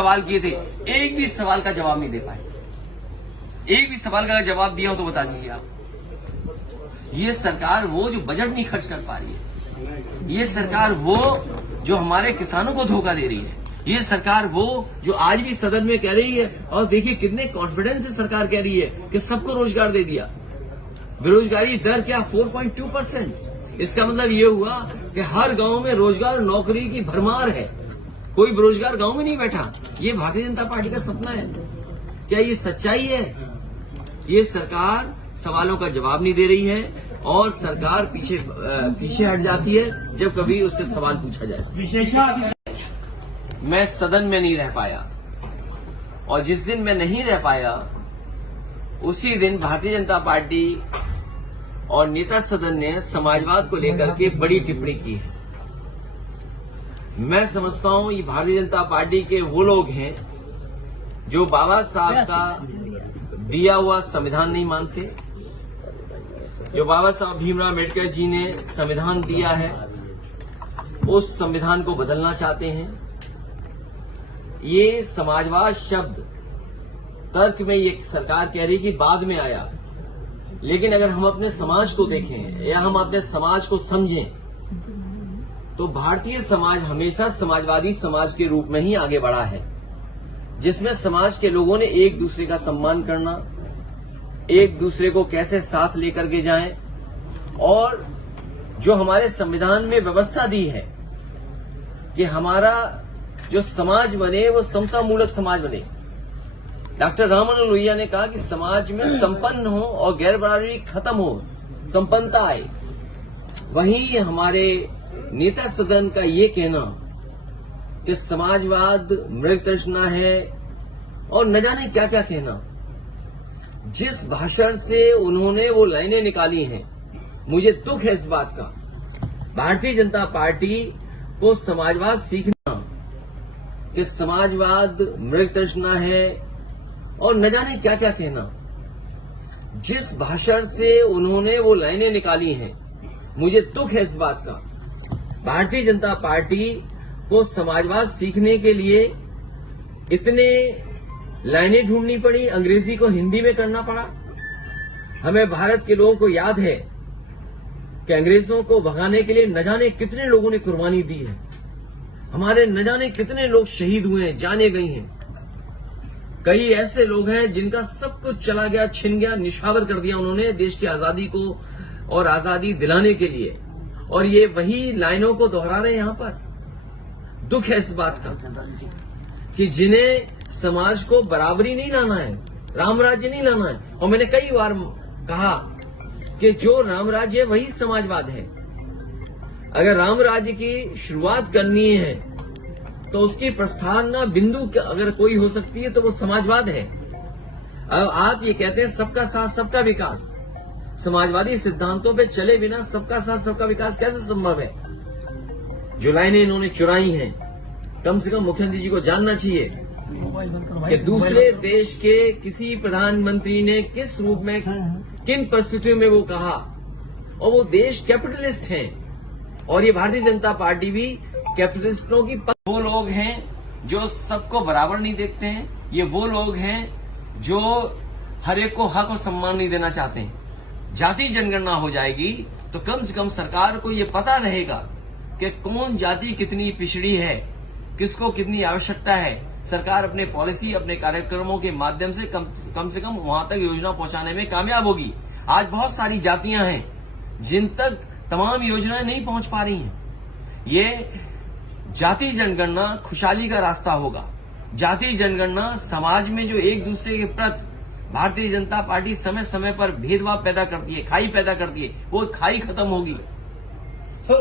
सवाल किए थे, एक भी सवाल का जवाब नहीं दे पाए। एक भी सवाल का जवाब दिया हो तो बता दीजिए आप। ये सरकार वो जो बजट नहीं खर्च कर पा रही है, ये सरकार वो जो हमारे किसानों को धोखा दे रही है, ये सरकार वो जो आज भी सदन में कह रही है, और देखिए कितने कॉन्फिडेंस से सरकार कह रही है कि सबको रोजगार दे दिया। बेरोजगारी दर क्या 4.2%। इसका मतलब ये हुआ कि हर गांव में रोजगार नौकरी की भरमार है, कोई बेरोजगार गांव में नहीं बैठा। ये भारतीय जनता पार्टी का सपना है क्या? ये सच्चाई है? ये सरकार सवालों का जवाब नहीं दे रही है और सरकार पीछे हट जाती है जब कभी उससे सवाल पूछा जाए। मैं सदन में नहीं रह पाया, और जिस दिन मैं नहीं रह पाया उसी दिन भारतीय जनता पार्टी और नेता सदन ने समाजवाद को लेकर के बड़ी टिप्पणी की है। मैं समझता हूं ये भारतीय जनता पार्टी के वो लोग हैं जो बाबा साहब का दिया हुआ संविधान नहीं मानते, जो बाबा साहब भीमराव अम्बेडकर जी ने संविधान दिया है उस संविधान को बदलना चाहते हैं। ये समाजवाद शब्द तर्क में ये सरकार कह रही कि बाद में आया, लेकिन अगर हम अपने समाज को देखें या हम अपने समाज को समझें तो भारतीय समाज हमेशा समाजवादी समाज के रूप में ही आगे बढ़ा है, जिसमें समाज के लोगों ने एक दूसरे का सम्मान करना, एक दूसरे को कैसे साथ लेकर के जाएं, और जो हमारे संविधान में व्यवस्था दी है कि हमारा जो समाज बने वो समता मूलक समाज बने। डॉक्टर राममनोहर लोहिया ने कहा कि समाज में संपन्न हो और गैर बराबरी खत्म हो, संपन्नता आए। वहीं हमारे नेता सदन का ये कहना कि समाजवाद मृग तृष्णा है और न जाने क्या क्या कहना, जिस भाषण से उन्होंने वो लाइनें निकाली हैं, मुझे दुख है इस बात का। भारतीय जनता पार्टी को समाजवाद सीखना कि समाजवाद मृग तृष्णा है और न जाने क्या क्या कहना, जिस भाषण से उन्होंने वो लाइनें निकाली हैं, मुझे दुख है इस बात का। भारतीय जनता पार्टी को समाजवाद सीखने के लिए इतने लाइनें ढूंढनी पड़ी, अंग्रेजी को हिंदी में करना पड़ा। हमें भारत के लोगों को याद है कि अंग्रेजों को भगाने के लिए न जाने कितने लोगों ने कुर्बानी दी है, हमारे न जाने कितने लोग शहीद हुए हैं, जाने गई हैं। कई ऐसे लोग हैं जिनका सब कुछ चला गया, छिन गया, निछावर कर दिया उन्होंने देश की आजादी को और आजादी दिलाने के लिए, और ये वही लाइनों को दोहरा रहे हैं यहां पर। दुख है इस बात का कि जिन्हें समाज को बराबरी नहीं लाना है, राम राज्य नहीं लाना है। और मैंने कई बार कहा कि जो राम राज्य है वही समाजवाद है। अगर राम राज्य की शुरुआत करनी है तो उसकी प्रस्थान बिंदु अगर कोई हो सकती है तो वो समाजवाद है। अब आप ये कहते हैं सबका साथ सबका विकास, समाजवादी सिद्धांतों पे चले बिना सबका साथ सबका विकास कैसे संभव है? जो लाइनें इन्होंने चुराई हैं, कम से कम मुख्यमंत्री जी को जानना चाहिए कि दूसरे देश के किसी प्रधानमंत्री ने किस रूप में, किन परिस्थितियों में वो कहा, और वो देश कैपिटलिस्ट हैं और ये भारतीय जनता पार्टी भी कैपिटलिस्टों की। वो लोग हैं जो सबको बराबर नहीं देखते हैं, ये वो लोग हैं जो हर एक को हक और सम्मान नहीं देना चाहते हैं। जाति जनगणना हो जाएगी तो कम से कम सरकार को ये पता रहेगा कि कौन जाति कितनी पिछड़ी है, किसको कितनी आवश्यकता है। सरकार अपने पॉलिसी, अपने कार्यक्रमों के माध्यम से कम से कम वहां तक योजना पहुंचाने में कामयाब होगी। आज बहुत सारी जातियां हैं जिन तक तमाम योजनाएं नहीं पहुंच पा रही हैं। ये जाति जनगणना खुशहाली का रास्ता होगा। जाति जनगणना समाज में जो एक दूसरे के प्रति भारतीय जनता पार्टी समय समय पर भेदभाव पैदा करती है, खाई पैदा करती है, वो खाई खत्म होगी।